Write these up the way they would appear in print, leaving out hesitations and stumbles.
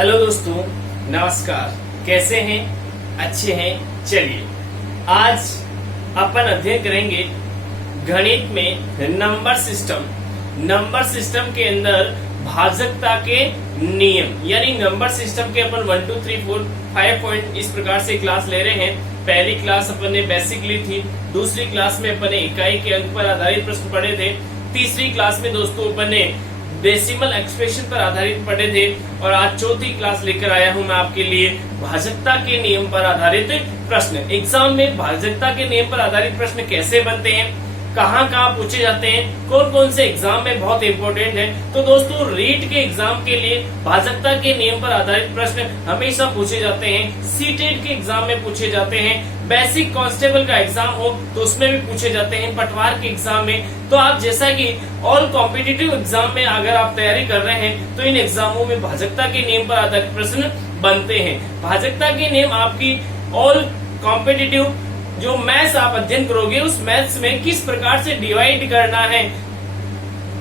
Hello दोस्तों, नमस्कार। कैसे हैं? अच्छे हैं? चलिए आज अपन अध्ययन करेंगे गणित में नंबर सिस्टम के अंदर भाजकता के नियम, यानी नंबर सिस्टम के अपन 1 2 3 4 5 पॉइंट इस प्रकार से क्लास ले रहे हैं। पहली क्लास अपन ने बेसिक ली थी, दूसरी क्लास में अपन ने इकाई के अंक पर आधारित प्रश्न पढ़े थे, तीसरी क्लास में दोस्तों अपन ने डेसिमल एक्सप्रेशन पर आधारित पढ़े थे और आज चौथी क्लास लेकर आया हूं मैं आपके लिए भाजकता के नियम पर आधारित प्रश्न। एग्जाम में भाजकता के नियम पर आधारित प्रश्न कैसे बनते हैं, कहाँ कहाँ पूछे जाते हैं, कौन कौन से एग्जाम में बहुत इंपॉर्टेंट है। तो दोस्तों रीट के एग्जाम के लिए भाजकता के नियम पर आधारित प्रश्न हमेशा पूछे जाते हैं, सीटेट के एग्जाम में पूछे जाते हैं, बेसिक कांस्टेबल का एग्जाम हो तो उसमें भी पूछे जाते हैं, पटवार के एग्जाम में। तो आप जैसा कि ऑल कॉम्पिटिटिव एग्जाम में अगर आप तैयारी कर रहे हैं तो इन एग्जामों में भाजकता के नियम पर आधारित प्रश्न बनते हैं। भाजकता के नियम आपकी ऑल कॉम्पिटिटिव जो मैथ्स आप अध्ययन करोगे उस मैथ्स में किस प्रकार से डिवाइड करना है,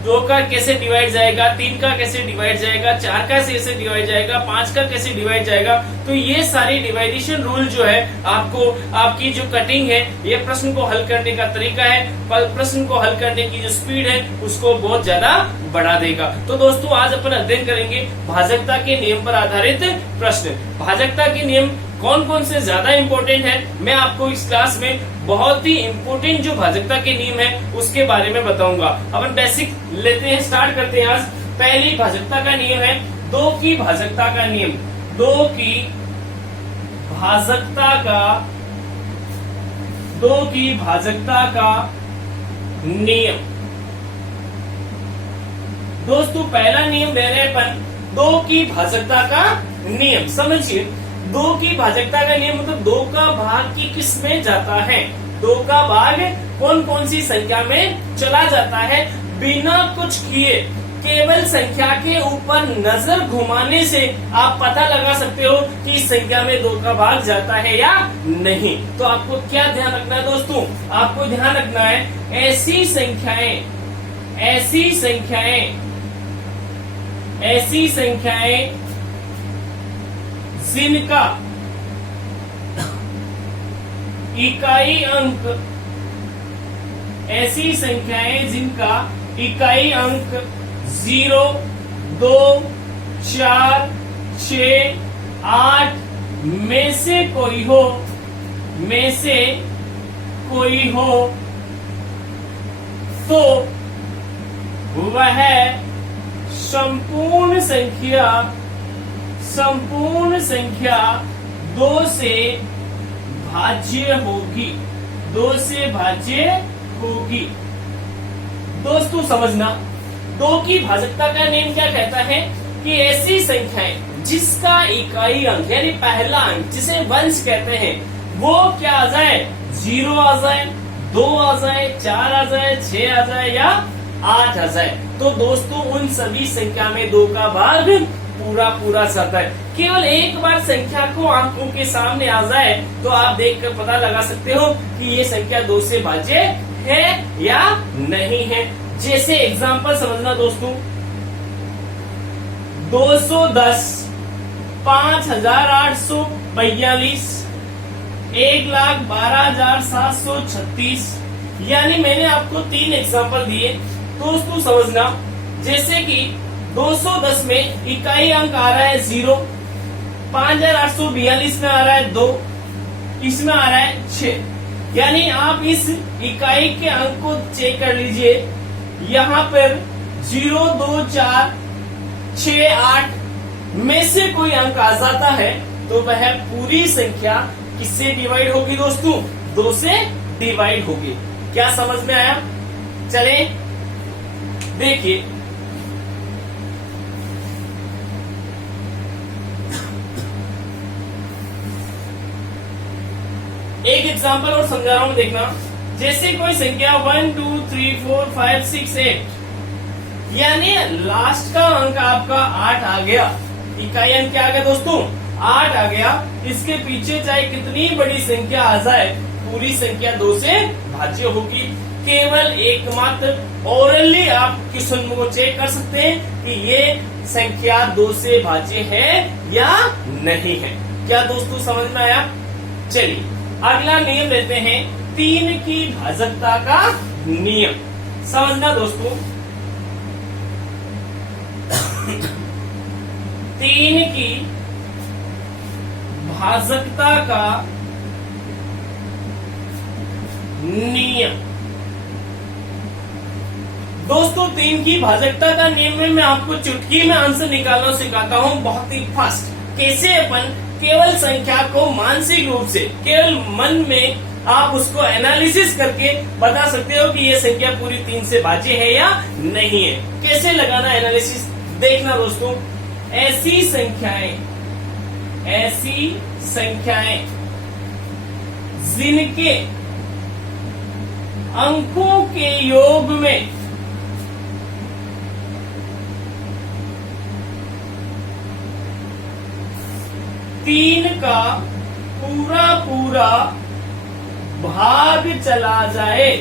2 का कैसे डिवाइड जाएगा, 3 का कैसे डिवाइड जाएगा, 4 का कैसे डिवाइड जाएगा, 5 का कैसे डिवाइड जाएगा। तो ये सारी डिवाइडेशन रूल जो है आपको आपकी जो कटिंग है, ये प्रश्न को हल करने का तरीका है, प्रश्न को हल करने की जो स्पीड है उसको बहुत ज्यादा बढ़ा देगा। तो दोस्तों आज अपन अध्ययन करेंगे भाजकता के नियम पर आधारित प्रश्न। भाजकता के नियम कौन कौन से ज्यादा इंपॉर्टेंट है, मैं आपको इस क्लास में बहुत ही इंपॉर्टेंट जो भाजकता के नियम है उसके बारे में बताऊंगा। अपन बेसिक लेते हैं, स्टार्ट करते हैं। आज पहली भाजकता का नियम है 2 की भाजकता का नियम। 2 की भाजकता का नियम। दोस्तों पहला नियम ले रहे हैं अपन 2 की भाजकता का नियम। समझिए 2 की भाजकता का नियम मतलब 2 का भाग की किस में जाता है, 2 का भाग कौन कौन सी संख्या में चला जाता है। बिना कुछ किए केवल संख्या के ऊपर नजर घुमाने से आप पता लगा सकते हो कि इस संख्या में 2 का भाग जाता है या नहीं। तो आपको क्या ध्यान रखना है दोस्तों, आपको ध्यान रखना है ऐसी संख्याएं जिनका इकाई अंक 0, 2, 4, 6, 8 में से कोई हो तो वह संपूर्ण संख्या 2 से भाज्य होगी। दोस्तों समझना 2 की भाजकता का नियम क्या कहता है कि ऐसी संख्याएं जिसका इकाई अंक यानी पहला अंक जिसे वंश कहते हैं वो क्या आ जाए, 0 आ जाए, 2 आ जाए, 4 आ जाए, 6 आ जाए या 8 आ जाए। तो दोस्तों उन सभी संख्या में 2 का भाग पूरा जाता है। केवल एक बार संख्या को आंखों के सामने आ जाए तो आप देखकर पता लगा सकते हो कि ये संख्या 2 से भाज्य है या नहीं है। जैसे एग्जांपल समझना दोस्तों, 210, 5842, 1,12,736। यानी मैंने आपको 3 एग्जांपल दिए दोस्तों। समझना जैसे कि 210 में इकाई अंक आ रहा है 0, 5842 में आ रहा है 2, इसमें आ रहा है 6। यानी आप इस इकाई के अंक को चेक कर लीजिए, यहाँ पर 0, 2, 4, 6, 8 में से कोई अंक आ जाता है तो वह पूरी संख्या किससे डिवाइड होगी दोस्तों, 2 से डिवाइड होगी। क्या समझ में आया? चले देखिए, एक एग्जांपल और समझा रहा हूं, देखना। जैसे कोई संख्या 1 2 3 4 5 6 8 यानी लास्ट का अंक आपका 8 आ गया, इकाई अंक क्या आ गया दोस्तों, 8 आ गया। इसके पीछे चाहे कितनी बड़ी संख्या आ जाए पूरी संख्या 2 से भाज्य होगी। केवल एकमात्र ओरली आप क्वेश्चन को चेक कर सकते हैं कि ये संख्या 2 से भाज्य है या नहीं है। क्या दोस्तों समझ में आया? चलिए अगला नियम लेते हैं, 3 की भाजकता का नियम। समझना दोस्तों, 3 की भाजकता का नियम। दोस्तों 3 की भाजकता का नियम में मैं आपको चुटकी में आंसर निकालना सिखाता हूं, बहुत ही फास्ट। कैसे अपन केवल संख्या को मानसिक रूप से केवल मन में आप उसको एनालिसिस करके बता सकते हो कि ये संख्या पूरी 3 से भाज्य है या नहीं है। कैसे लगाना एनालिसिस देखना दोस्तों, ऐसी संख्याएं जिनके अंकों के योग में तीन का पूरा भाग चला जाए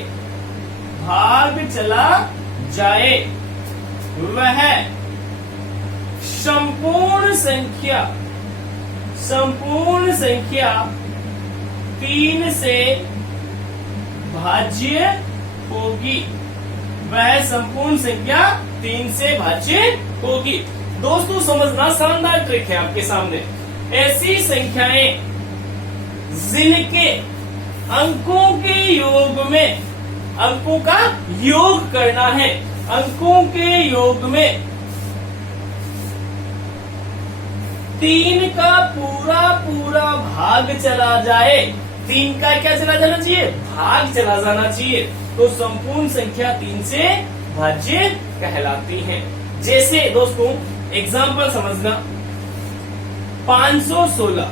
वह संपूर्ण संख्या 3 से भाज्य होगी। वह संपूर्ण संख्या 3 से भाज्य होगी। दोस्तों समझना, शानदार ट्रिक है आपके सामने। ऐसी संख्याएं जिनके अंकों के योग में, अंकों का योग करना है, अंकों के योग में 3 का पूरा भाग चला जाए। 3 का क्या चला जाना चाहिए? भाग चला जाना चाहिए। तो संपूर्ण संख्या 3 से भाज्य कहलाती है। जैसे दोस्तों एग्जाम्पल समझना, 516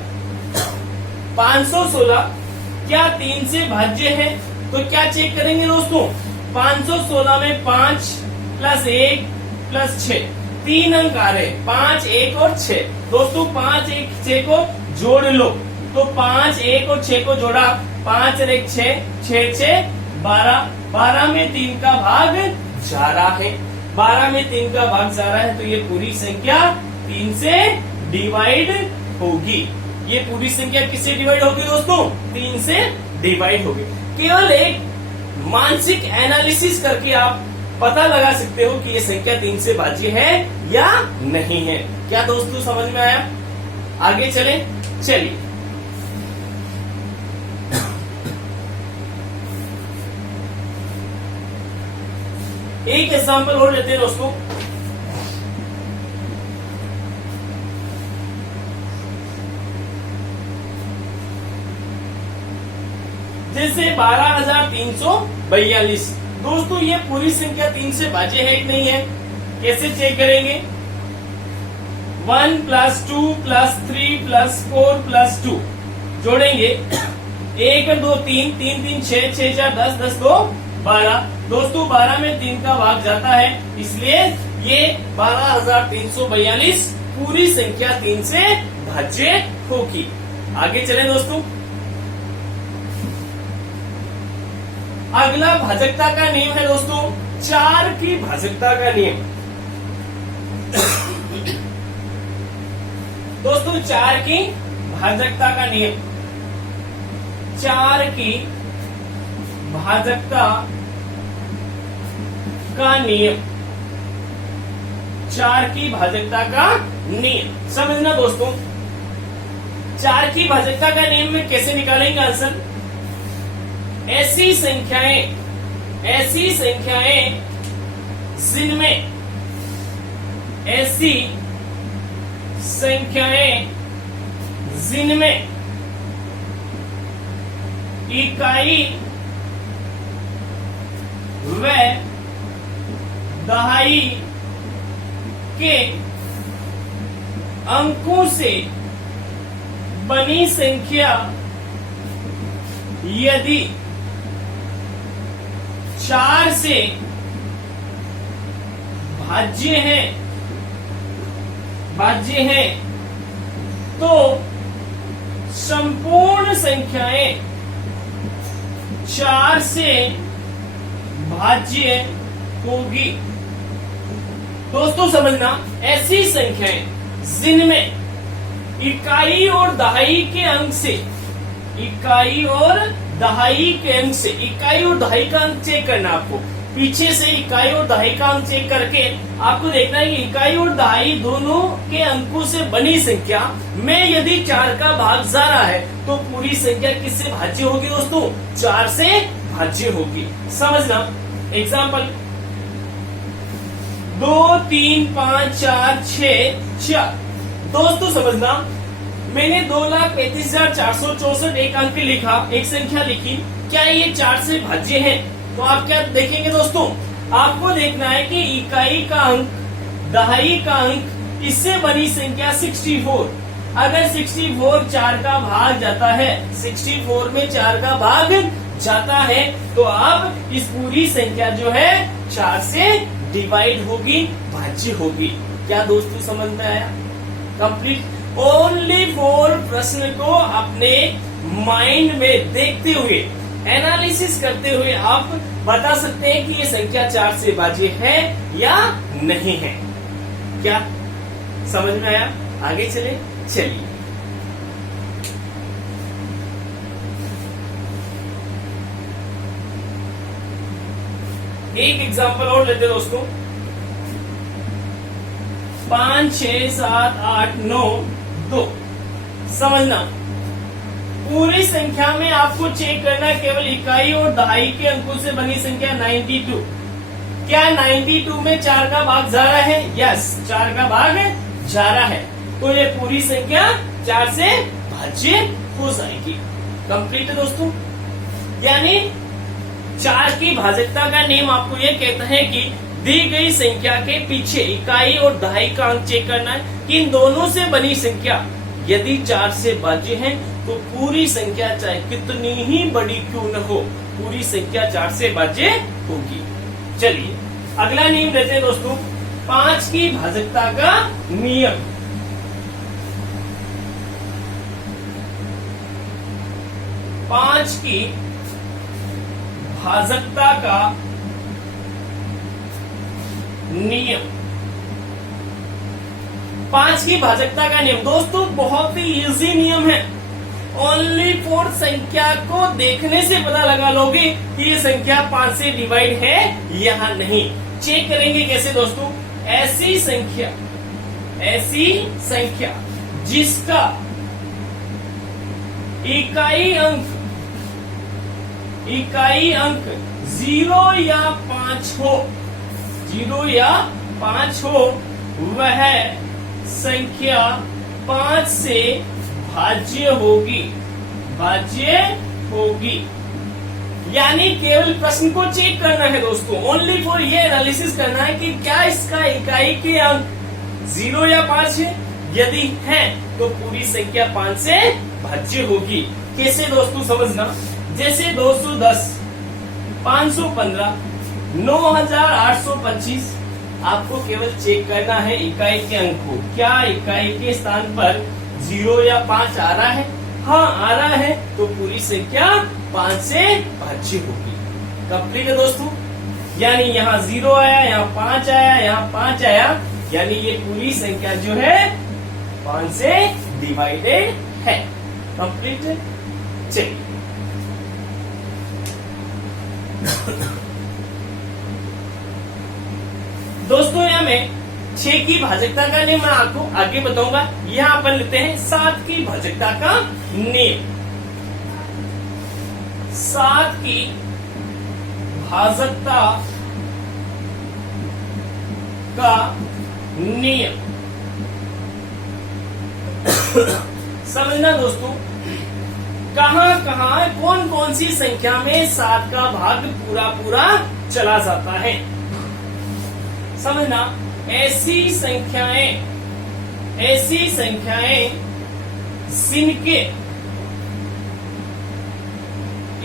क्या 3 से भाज्य है? तो क्या चेक करेंगे दोस्तों, 516 में 5 + 1 + 6 3 अंक आ रहे, 5, 1 और 6। दोस्तों 5, 1, 6 को जोड़ लो, तो 5, 1 और 6 को जोड़ा, 5 और 1 6, 6, 6 12, 12 में 3 का भाग जा रहा है, 12 में 3 का भाग जा रहा है, तो ये पूरी संख्या 3 से डिवाइड होगी। ये पूरी संख्या किससे डिवाइड होगी दोस्तों? 3 से डिवाइड होगी। केवल एक मानसिक एनालिसिस करके आप पता लगा सकते हो कि ये संख्या 3 से भाज्य है या नहीं है। क्या दोस्तों समझ में आया? आगे चलिए एक एग्जांपल और लेते हैं दोस्तों। जैसे 12,342। दोस्तों ये पूरी संख्या 3 से भाज्य है कि नहीं है? कैसे चेक करेंगे? 1 + 2 + 3 + 4 + 2 जोड़ेंगे, 1 2 3 3 3 6 6 4 10 10 2 12। दोस्तों 12 में 3 का भाग जाता है, इसलिए ये 12,342 पूरी संख्या 3 से भाज्य होगी। आगे चलें दोस्तों। अगला भाजकता का नियम है दोस्तों 4 की भाजकता का नियम। दोस्तों 4 की भाजकता का नियम, 4 की भाजकता का नियम, 4 की भाजकता का नियम समझना दोस्तों। 4 की भाजकता का नियम में कैसे निकालेंगे आंसर? ऐसी संख्याएं जिनमें, ऐसी संख्याएं जिनमें इकाई व दहाई के अंकों से बनी संख्या यदि 4 से भाज्य है तो संपूर्ण संख्याएं 4 से भाज्य होगी। दोस्तों समझना, ऐसी संख्याएं जिनमें इकाई और दहाई के अंक से, इकाई और दहाई के अंक से, इकाई और दहाई का अंक चेक करना आपको। पीछे से इकाई और दहाई का अंक चेक करके आपको देखना है कि इकाई और दहाई दोनों के अंकों से बनी संख्या में यदि 4 का भाग जा रहा है तो पूरी संख्या किससे भाज्य होगी दोस्तों? 4 से भाज्य होगी। समझना। एग्जाम्पल 2, 3, 5, 4, 6, 4। दोस्तों समझना, मैंने 2,35,464 एक अंक लिखा, एक संख्या लिखी। क्या ये 4 से भाज्य है? तो आप क्या देखेंगे दोस्तों? आपको देखना है कि इकाई का अंक, दहाई का अंक, इससे बनी संख्या 64। अगर 64 4 का भाग जाता है, 64 में 4 का भाग जाता है तो आप इस पूरी संख्या जो है 4 से डिवाइड होगी, भाज्य होगी। क्या दोस्तों समझ में आया? कंप्लीट। ओनली फॉर प्रश्न को अपने माइंड में देखते हुए, एनालिसिस करते हुए आप बता सकते हैं कि ये संख्या 4 से भाज्य है या नहीं है। क्या समझ में आया? आगे चले, चलिए। एक एग्जांपल और लेते दोस्तों। 5, 6, 7, 8, 9, 2। समझना, पूरी संख्या में आपको चेक करना है केवल इकाई और दहाई के अंकों से बनी संख्या 92। क्या 92 में 4 का भाग जा रहा है? यस, 4 का भाग जा रहा है तो ये पूरी संख्या 4 से भाज्य हो जाएगी। कंप्लीट है दोस्तों। यानी 4 की भाजकता का नियम आपको ये कहता है कि दी गई संख्या के पीछे इकाई और दहाई का अंक चेक करना है कि इन दोनों से बनी संख्या यदि 4 से भाज्य है तो पूरी संख्या चाहे कितनी ही बड़ी क्यों न हो, पूरी संख्या 4 से भाज्य होगी। चलिए अगला नियम लेते हैं दोस्तों, 5 की भाजकता का नियम। पांच की भाजकता का नियम। 5 की भाजकता का नियम दोस्तों बहुत ही इजी नियम है। ओनली फॉर संख्या को देखने से पता लगा लोगे कि ये संख्या 5 से डिवाइड है या नहीं। चेक करेंगे कैसे दोस्तों? ऐसी संख्या जिसका इकाई अंक 0 या 5 हो, वह संख्या 5 से भाज्य होगी। यानी केवल प्रश्न को चेक करना है दोस्तों, ओनली फॉर ये एनालिसिस करना है कि क्या इसका इकाई के अंक 0 या 5 है। यदि है तो पूरी संख्या 5 से भाज्य होगी। कैसे दोस्तों समझना? जैसे 210, 515, 9825। आपको केवल चेक करना है इकाई के अंक को। क्या इकाई के स्थान पर 0 या 5 आ रहा है? हाँ आ रहा है तो पूरी संख्या 5 से भाज्य होगी। कंप्लीट है दोस्तों। यानी यहाँ 0 आया, यहाँ 5 आया, यहाँ 5 आया, यानी ये पूरी संख्या जो है 5 से डिवाइडेड है। कंप्लीट है। चलिए दोस्तों यहाँ मैं 6 की भाजकता का नियम मैं आपको आगे बताऊंगा। यहाँ अपन लेते हैं 7 की भाजकता का नियम। 7 की भाजकता का नियम। समझना दोस्तों, कहां कौन कौन सी संख्या में 7 का भाग पूरा चला जाता है। समझना, ऐसी संख्याएं जिनके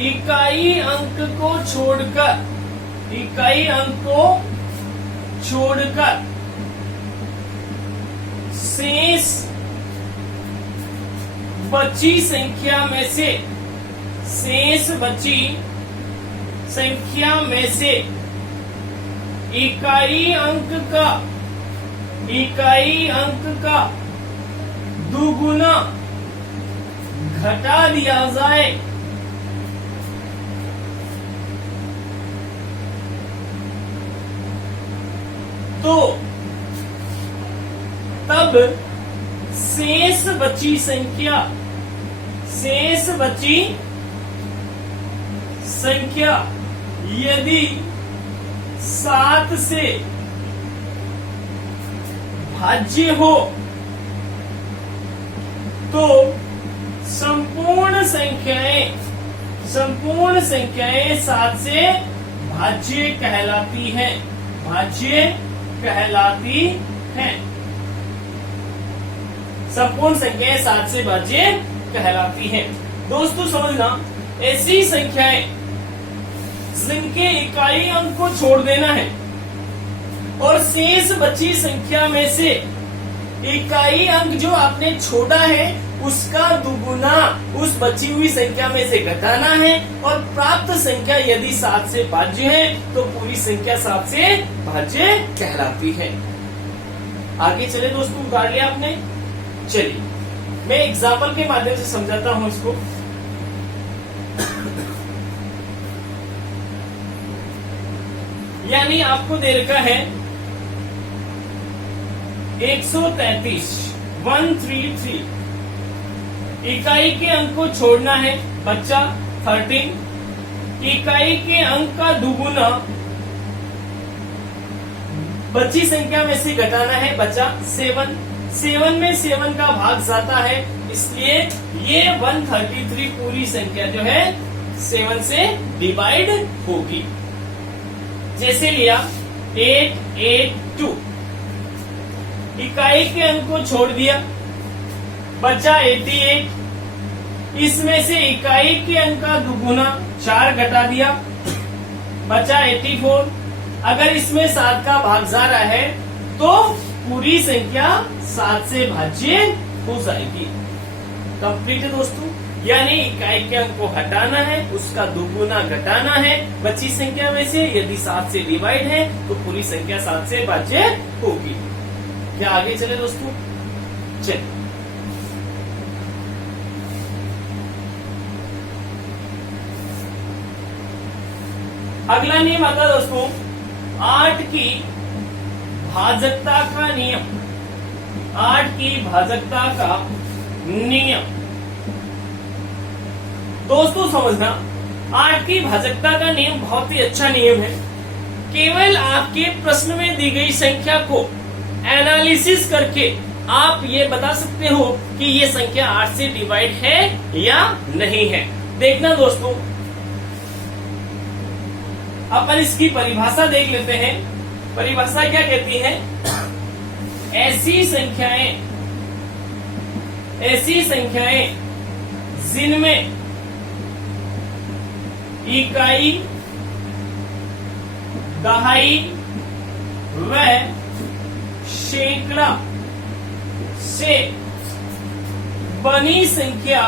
इकाई अंक को छोड़कर शेष बची संख्या में से इकाई अंक का दुगुना घटा दिया जाए तो तब शेष बची संख्या यदि 7 से भाज्य हो तो संपूर्ण संख्याएं 7 से भाज्य कहलाती हैं। संपूर्ण संख्याएं 7 से भाज्य कहलाती हैं। दोस्तों समझना, ऐसी संख्याएं जिनके इकाई अंक को छोड़ देना है और शेष बची संख्या में से इकाई अंक जो आपने छोड़ा है उसका दुगुना उस बची हुई संख्या में से घटाना है, और प्राप्त संख्या यदि 7 से भाज्य है तो पूरी संख्या 7 से भाज्य कहलाती है। आगे चले दोस्तों, उतार लिया आपने। चलिए मैं एग्जाम्पल के माध्यम से समझाता हूं इसको। यानी आपको दे रखा है 133 133, इकाई के अंक को छोड़ना है बच्चा 13, इकाई के अंक का दुगुना बची संख्या में से घटाना है बचा 7, 7 में 7 का भाग जाता है, इसलिए ये 133 पूरी संख्या जो है 7 से डिवाइड होगी। जैसे लिया 882, इकाई के अंक को छोड़ दिया बचा 88, इसमें से इकाई के अंक का दुगुना 4 घटा दिया बचा 84। अगर इसमें 7 का भाग जा रहा है तो पूरी संख्या 7 से भाज्य हो जाएगी। कंप्लीट है दोस्तों, यानी इकाई के अंक को हटाना है, उसका दुगुना घटाना है बची संख्या में से, यदि 7 से डिवाइड है तो पूरी संख्या 7 से भाज्य होगी। क्या आगे चले दोस्तों? चलिए अगला नियम आता है दोस्तों 8 की भाजकता का नियम। 8 की भाजकता का नियम दोस्तों समझना, 8 की भाजकता का नियम बहुत ही अच्छा नियम है। केवल आपके प्रश्न में दी गई संख्या को एनालिसिस करके आप ये बता सकते हो कि ये संख्या 8 से डिवाइड है या नहीं है। देखना दोस्तों, अपन इसकी परिभाषा देख लेते हैं। परिभाषा क्या कहती है? ऐसी संख्याएं जिनमें इकाई, दहाई व सैकड़ा से बनी संख्या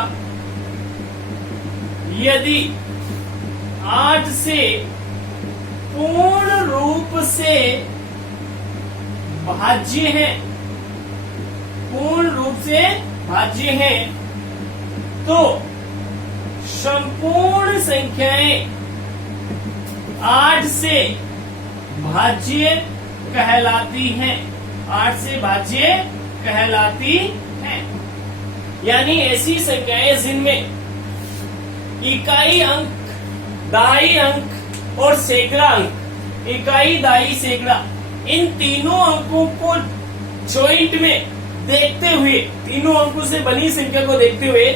यदि 8 से पूर्ण रूप से भाज्य है, पूर्ण रूप से भाज्य है, तो संपूर्ण संख्याएं 8 से भाज्य कहलाती हैं। 8 से भाज्य कहलाती हैं। यानी ऐसी संख्याएं जिनमें इकाई अंक, दहाई अंक और सैकड़ा अंक, इकाई, दहाई, सैकड़ा, इन तीनों अंकों को जॉइंट में देखते हुए, तीनों अंकों से बनी संख्या को देखते हुए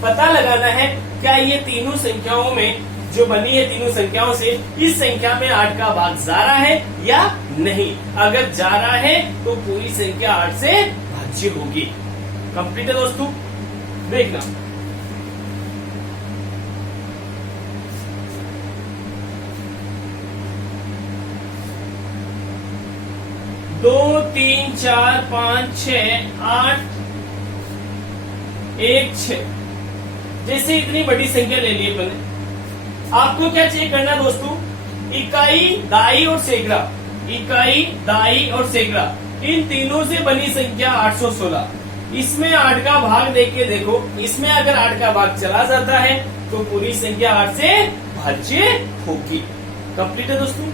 पता लगाना है क्या ये तीनों संख्याओं में जो बनी है, तीनों संख्याओं से इस संख्या में 8 का भाग जा रहा है या नहीं। अगर जा रहा है तो पूरी संख्या 8 से भाज्य होगी। कंप्लीट है दोस्तों, देखना। दो, 3, 4, 5, 6, 8, 1, 6 जैसे इतनी बड़ी संख्या ले ली मैंने। आपको क्या चेक करना दोस्तों? इकाई, दाई और सैकड़ा, इकाई, दाई और सैकड़ा, इन तीनों से बनी संख्या 816। इसमें 8 का भाग देके देखो, इसमें अगर 8 का भाग चला जाता है तो पूरी संख्या 8 से भाज्य होगी। कंप्लीट है दोस्तों।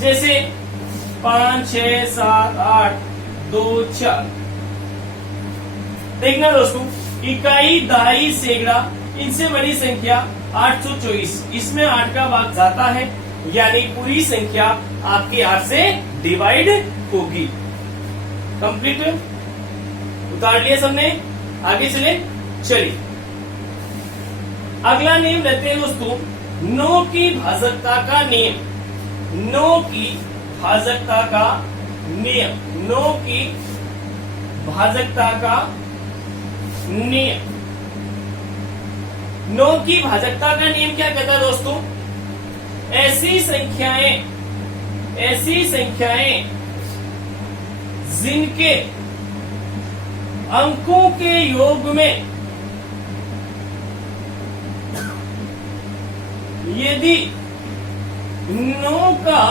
जैसे 5, 6, 7, 8, 2, 4। देखना दोस्तों, इकाई, दहाई, सैकड़ा, इनसे बड़ी संख्या 824। इसमें 8 का भाग जाता है, यानी पूरी संख्या आपकी 8 से डिवाइड होगी। कंप्लीट उतार लिया सबने, आगे चले। चलिए अगला नियम लेते हैं दोस्तों, 9 की भाजकता का नियम। 9 की भाजकता का नियम, 9 की भाजकता का नियम। 9 की भाजकता का नियम क्या कहता है दोस्तों? ऐसी संख्याएं जिनके अंकों के योग में यदि 9 का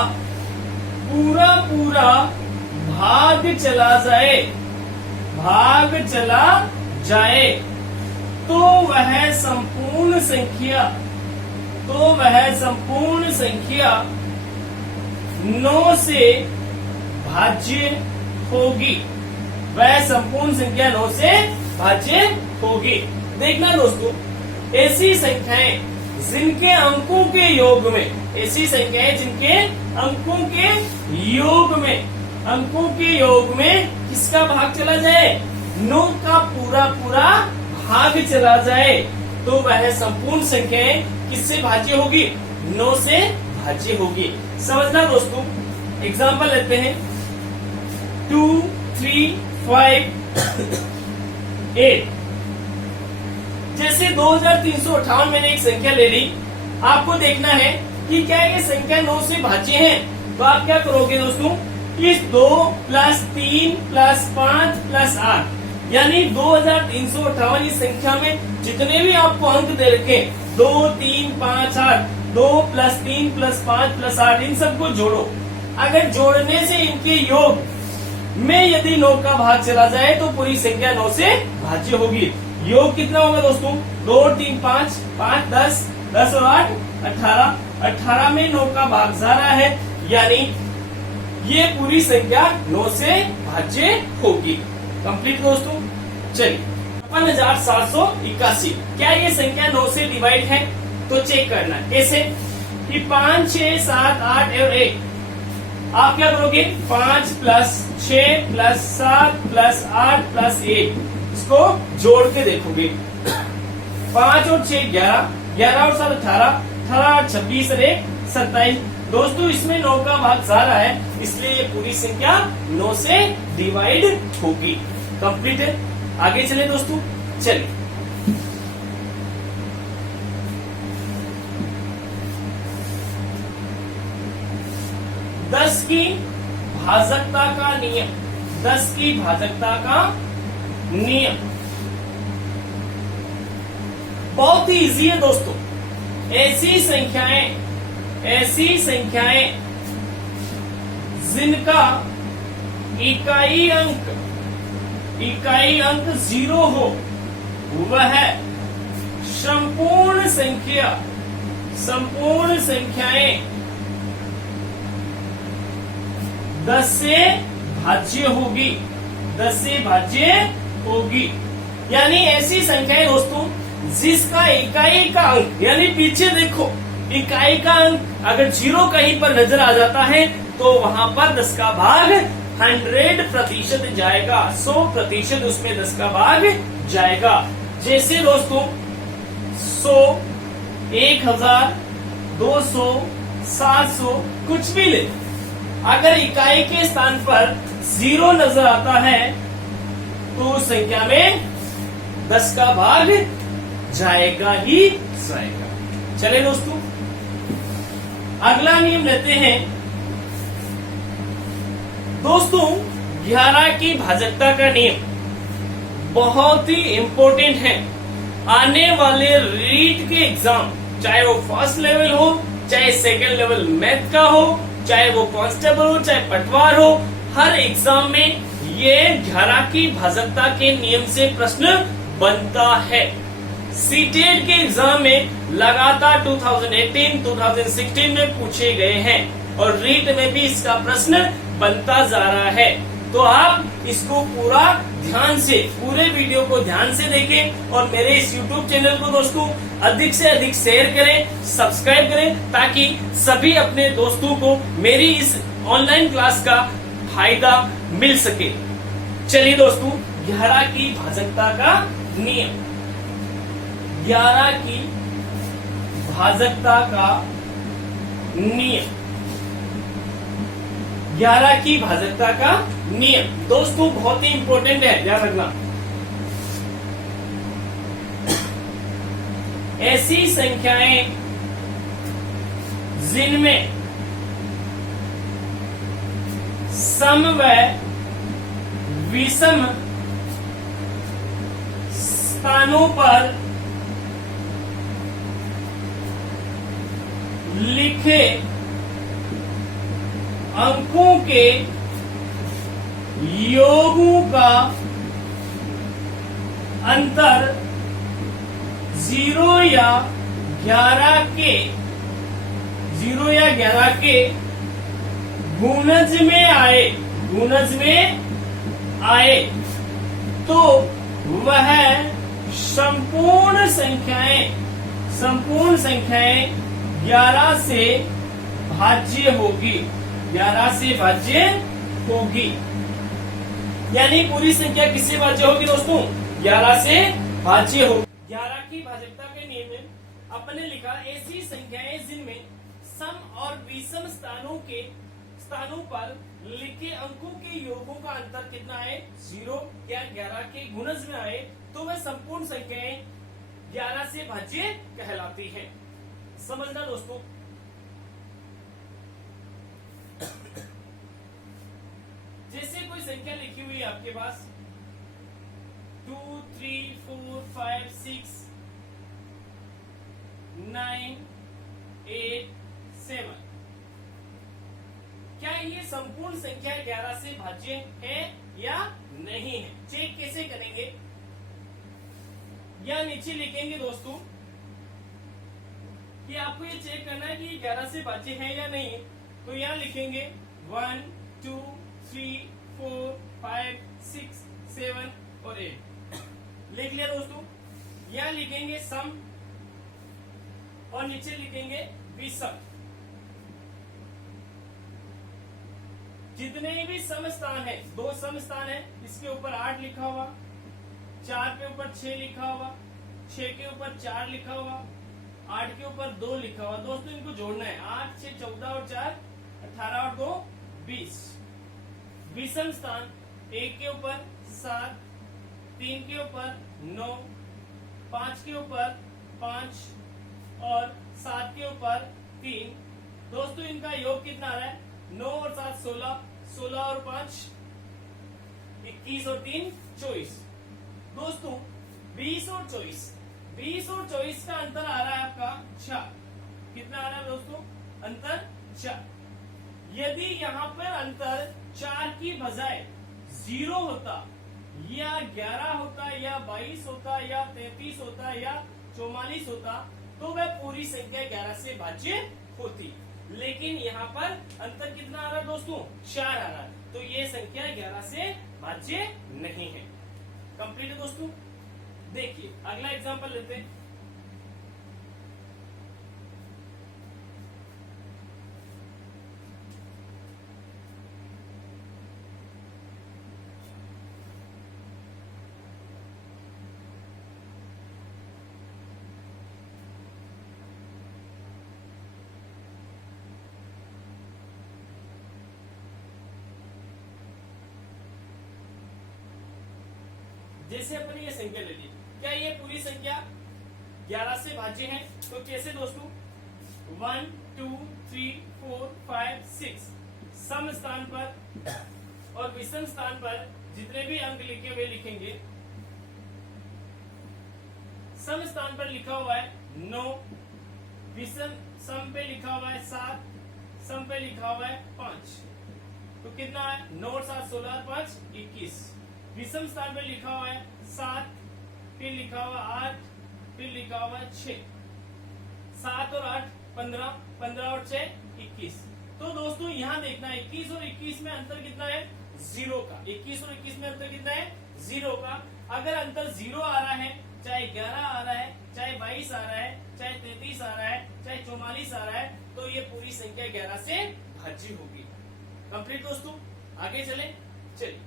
पूरा भाग चला जाए तो वह संपूर्ण संख्या 9 से भाज्य होगी। वह संपूर्ण संख्या 9 से भाज्य होगी। देखना दोस्तों, ऐसी संख्याएं जिनके अंकों के योग में, ऐसी संख्याएं जिनके अंकों के योग में किसका भाग चला जाए? 9 का पूरा भाग चला जाए तो वह संपूर्ण संख्याएं किससे भाज्य होगी? 9 से भाज्य होगी। समझना दोस्तों, एग्जाम्पल लेते हैं। 2, 3, 5, 8। जैसे 2358 मैंने एक संख्या ले ली, आपको देखना है कि क्या ये संख्या 9 से भाज्य है। तो आप क्या करोगे दोस्तों, इस 2 + 3 + 5 + 8 यानी 2358 इस संख्या में जितने भी आपको अंक दे रखे 2, 3, 5, 8, 2 + 3 + 5 + 8, इन सबको जोड़ो। अगर जोड़ने से इनके योग में यदि 9 का भाग चला जाए तो पूरी संख्या 9 से भाज्य होगी। योग कितना होगा दोस्तों? 2, 3, 5, 5, 10, 10 और 8, 18। 18 में 9 का भाग जा रहा है, यानी ये पूरी संख्या 9 से भाज्य होगी। कंप्लीट दोस्तों। चलिए 5781। क्या ये संख्या 9 से डिवाइड है? तो चेक करना कैसे कि 5, 6, 7, 8 और 1। आप क्या करोगे? 5 + 6 + 7 + 8 + 1, इसको जोड़ के देखोगे। 5 और 6 11, 11 और 7 18, 18 और 26 और 1 27। दोस्तों इसमें 9 का भाग जा रहा है, इसलिए ये पूरी संख्या 9 से डिवाइड होगी। कंप्लीट है, आगे चले दोस्तों। चलिए दस की भाजकता का नियम। 10 की भाजकता का नियम बहुत ही इजी है दोस्तों। ऐसी संख्याएं जिनका इकाई अंक 0 हो, वह संपूर्ण संख्याएं 10 से भाज्य होगी। 10 से भाज्य होगी, यानी ऐसी संख्याएं दोस्तों जिसका इकाई का अंक, यानी पीछे देखो, इकाई का अंक अगर 0 कहीं पर नजर आ जाता है तो वहां पर 10 का भाग 100% जाएगा। 100% उसमें 10 का भाग जाएगा। जैसे दोस्तों 100, 1000, 200, 700 कुछ भी ले, अगर इकाई के स्थान पर 0 नजर आता है तो उस संख्या में 10 का भाग जाएगा ही जाएगा। चले दोस्तों अगला नियम लेते हैं दोस्तों। 11 की भाजकता का नियम बहुत ही इंपॉर्टेंट है। आने वाले रीट के एग्जाम, चाहे वो फर्स्ट लेवल हो, चाहे सेकंड लेवल मैथ का हो, चाहे वो कांस्टेबल हो, चाहे पटवार हो, हर एग्जाम में ये घरा की भाजकता के नियम से प्रश्न बनता है। सीटेट के एग्जाम में लगातार 2018, 2016 में पूछे गए हैं और रीट में भी इसका प्रश्न बनता जा रहा है। तो आप इसको पूरा ध्यान से, पूरे वीडियो को ध्यान से देखें और मेरे इस YouTube चैनल को दोस्तों अधिक से अधिक शेयर करें, सब्सक्राइब करें, ताकि सभी अपने दोस्तों को मेरी इस ऑनलाइन क्लास का फायदा मिल सके। चलिए दोस्तों, 11 की भाजकता का नियम, 11 की भाजकता का नियम, 11 की भाजकता का नियम दोस्तों बहुत ही इंपॉर्टेंट है, ध्यान रखना। ऐसी संख्याएं जिनमें सम व विषम स्थानों पर लिखे अंकों के योगों का अंतर 0 या 11 के गुणज में आए तो वह संपूर्ण संख्याएं 11 से भाज्य होगी, 11 से भाज्य होगी। यानी पूरी संख्या किससे भाज्य होगी दोस्तों? 11 से भाज्य होगी। 11 की भाजकता के नियम में अपने लिखा ऐसी संख्याएं जिनमें सम और विषम स्थानों पर लिखे अंकों के योगों का अंतर कितना है? 0 या 11 के गुणज में आए तो वह संपूर्ण संख्याएं 11 से भाज्य कहलाती है। समझना दोस्तों। जैसे कोई संख्या लिखी हुई है आपके पास 2, 3, 4, 5, 6, 9, 8, 7, क्या ये संपूर्ण संख्या 11 से भाज्य है या नहीं है? चेक कैसे करेंगे? या नीचे लिखेंगे दोस्तों कि आपको ये चेक करना है कि 11 से भाज्य है या नहीं। तो यहाँ लिखेंगे 1, 2, 3, 4, 5, 6, 7 और 8। लिख लिया दोस्तों। यहाँ लिखेंगे सम और नीचे लिखेंगे विषम। जितने भी सम स्थान है, 2 सम स्थान है, इसके ऊपर 8 लिखा हुआ, 4 के ऊपर 6 लिखा हुआ, 6 के ऊपर 4 लिखा हुआ, 8 के ऊपर 2 लिखा हुआ। दोस्तों इनको जोड़ना है। 8, 6, 14 और 4 18 और 2 20। विषम स्थान 1 के ऊपर 7, 3 के ऊपर 9, 5 के ऊपर 5 और 7 के ऊपर 3। दोस्तों इनका योग कितना आ रहा है? 9 और 7 16, 16 और 5 21 और 3 24। दोस्तों 20 और 24 का अंतर आ रहा है आपका 4। कितना आ रहा है दोस्तों? अंतर 4। यदि यहाँ पर अंतर 4 की बजाय 0 होता या 11 होता या 22 होता या 33 होता या 44 होता तो वह पूरी संख्या 11 से भाज्य होती। लेकिन यहाँ पर अंतर कितना आ रहा है दोस्तों? 4 आ रहा है। तो ये संख्या 11 से भाज्य नहीं है। कंप्लीट है दोस्तों। देखिए अगला एग्जांपल लेते हैं। जैसे अपने ये संख्या ले ली, क्या ये पूरी संख्या 11 से भाज्य है? तो कैसे दोस्तों? 1, 2, 3, 4, 5, 6 सम स्थान पर और विषम स्थान पर जितने भी अंक लिखे हुए लिखेंगे। सम स्थान पर लिखा हुआ है 9, विषम सम पे लिखा हुआ है 7, सम पे लिखा हुआ है 5। तो कितना है 9 और 7 16 और 5 21। विषम स्थान पे लिखा हुआ है 7, फिर लिखा हुआ 8, फिर लिखा हुआ 6। 7 और 8 15, 15 और 6 21। तो दोस्तों यहाँ देखना 21 और 21 में अंतर कितना है 0 का। 21 और 21 में अंतर कितना है 0 का। अगर अंतर 0 आ रहा है, चाहे 11 आ रहा है, चाहे 22 आ रहा है, चाहे 33 आ रहा है, चाहे 44 आ रहा है, तो ये पूरी संख्या 11 से भाज्य होगी। कंप्लीट दोस्तों, आगे चले। चलिए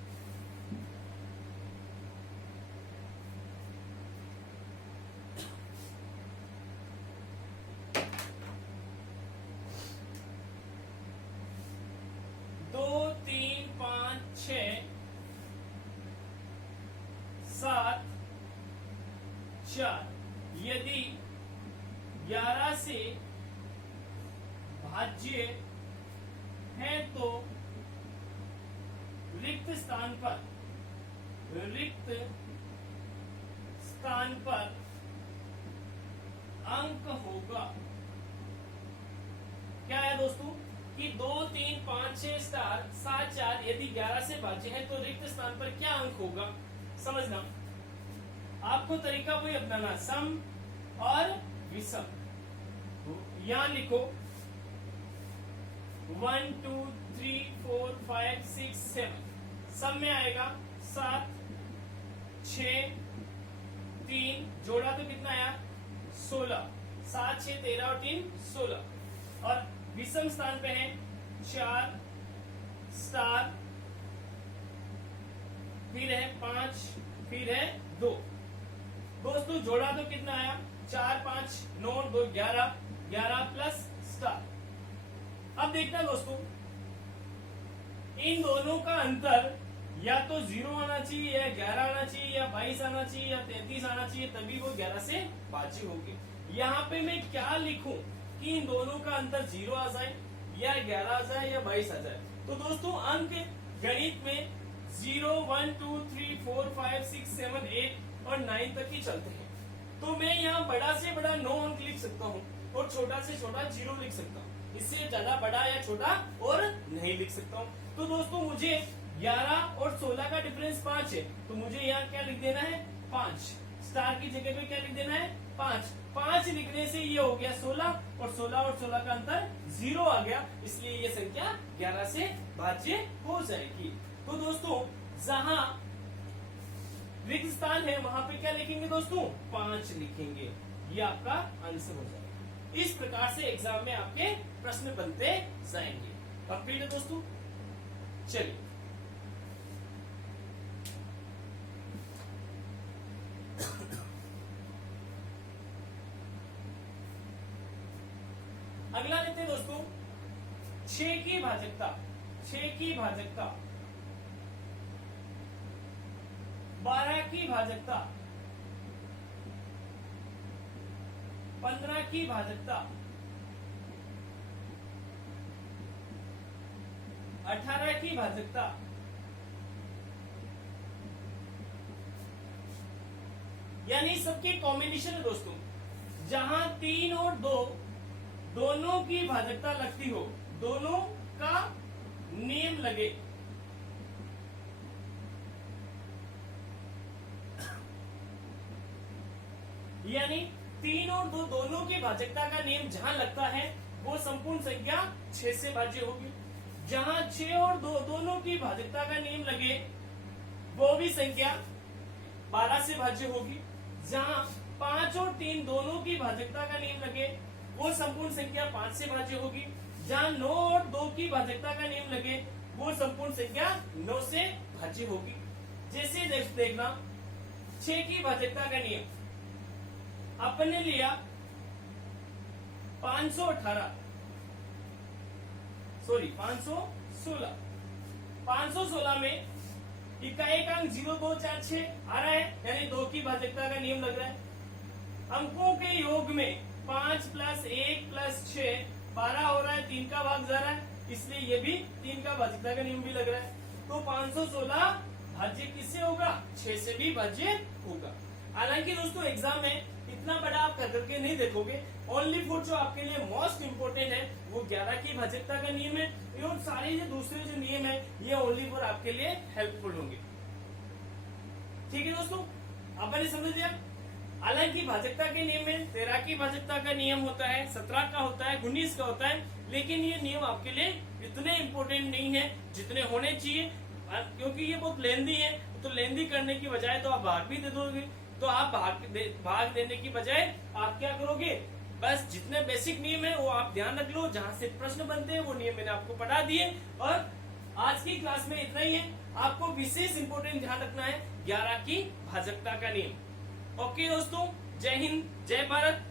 दो, 3, 5, 6, 7, 4 यदि 11 से भाज्य है तो रिक्त स्थान पर अंक होगा। क्या है दोस्तों कि 2, 3, 5, 6 स्टार 7, 4 यदि 11 से भाज्य है तो रिक्त स्थान पर क्या अंक होगा, समझना। आपको तरीका वही अपनाना, सम और विषम। यहां लिखो 1 2 3 4 5 6 7। सम में आएगा 7 6 3 जोड़ा तो कितना आया 16। 7 6 13 और 3 16। और विषम स्थान पे है 4 स्टार, फिर है 5, फिर है 2। दोस्तों जोड़ा तो कितना आया 4 5 9 2 11, 11 प्लस स्टार। अब देखना दोस्तों इन दोनों का अंतर या तो 0 आना चाहिए, या 11 आना चाहिए, या 22 आना चाहिए, या 33 आना चाहिए, तभी वो 11 से भाज्य होगी। यहाँ पे मैं क्या लिखूं कि इन दोनों का अंतर 0 आ जाए, या 11 आ जाए, या 22 आ जाए। तो दोस्तों अंक गणित में 0 1 2 3 4 5 6 7 8 और 9 तक ही चलते हैं। तो मैं यहाँ बड़ा से बड़ा 9 अंक लिख सकता हूँ और छोटा से छोटा 0 लिख सकता हूँ। इससे ज्यादा बड़ा या छोटा और नहीं लिख सकता हूँ। तो दोस्तों मुझे 11 और 16 का डिफरेंस 5 है, तो मुझे यहाँ क्या लिख देना है 5। स्टार की जगह पे क्या लिख देना है 5। 5 लिखने से ये हो गया 16, और 16 और 16 का अंतर 0 आ गया, इसलिए ये संख्या 11 से भाज्य हो जाएगी। तो दोस्तों जहां रिक्त स्थान है वहां पे क्या लिखेंगे दोस्तों 5 लिखेंगे। ये आपका आंसर हो जाएगा। इस प्रकार से एग्जाम में आपके प्रश्न बनते जाएंगे। कंप्लीट है दोस्तों। चलिए अगला लेते हैं दोस्तों 6 की भाजकता। 6 की भाजकता, 12 की भाजकता, 15 की भाजकता, 18 की भाजकता, यानी सबके कॉम्बिनेशन है दोस्तों। जहां 3 और 2 दोनों की भाजकता लगती हो, दोनों का नेम लगे, यानी 3 और 2 दोनों की भाजकता का नेम जहां लगता है वो संपूर्ण संख्या 6 से भाज्य होगी। जहां 6 और 2 दोनों की भाजकता का नेम लगे वो भी संख्या 12 से भाज्य होगी। जहां 5 और 3 दोनों की भाजकता का नेम लगे वो संपूर्ण संख्या 5 से भाज्य होगी। जहां 9 और 2 की भाजकता का नियम लगे वो संपूर्ण संख्या 9 से भाज्य होगी। जैसे देखना 6 की भाजकता का नियम अपन ने लिया 516 516 में इकाई का अंक 0 2 4 6 आ रहा है, यानी 2 की भाजकता का नियम लग रहा है। अंकों के योग में 5 प्लस 1 प्लस 6 12 हो रहा है, 3 का भाग जा रहा है, इसलिए ये भी 3 का भाजकता का नियम भी लग रहा है। तो 516 भाज्य किससे होगा 6 से भी भाज्य होगा। हालांकि दोस्तों एग्जाम में इतना बड़ा आप करके नहीं देखोगे। ओनली फॉर जो आपके लिए मोस्ट इंपोर्टेंट है वो 11 की भाजकता का नियम है, और सारे जो दूसरे जो नियम है ये ओनली फॉर आपके लिए हेल्पफुल होंगे। ठीक है दोस्तों, अपन ने समझ लिया। अलग की भाजकता के नियम में 13 की भाजकता का नियम होता है, 17 का होता है, 19 का होता है, लेकिन ये नियम आपके लिए इतने इंपॉर्टेंट नहीं है जितने होने चाहिए, क्योंकि ये बहुत लेंदी है। तो लेंदी करने की बजाय तो आप भाग भी दे दोगे, तो आप भाग देने की बजाय आप क्या करोगे, बस जितने बेसिक नियम है वो आप ध्यान रख लो, जहां से प्रश्न बनते हैं वो नियम मैंने आपको पढ़ा दिए। और आज की क्लास में इतना ही है। आपको विशेष इंपोर्टेंट ध्यान रखना है 11 की भाजकता का नियम। ओके दोस्तों, जय हिंद, जय भारत।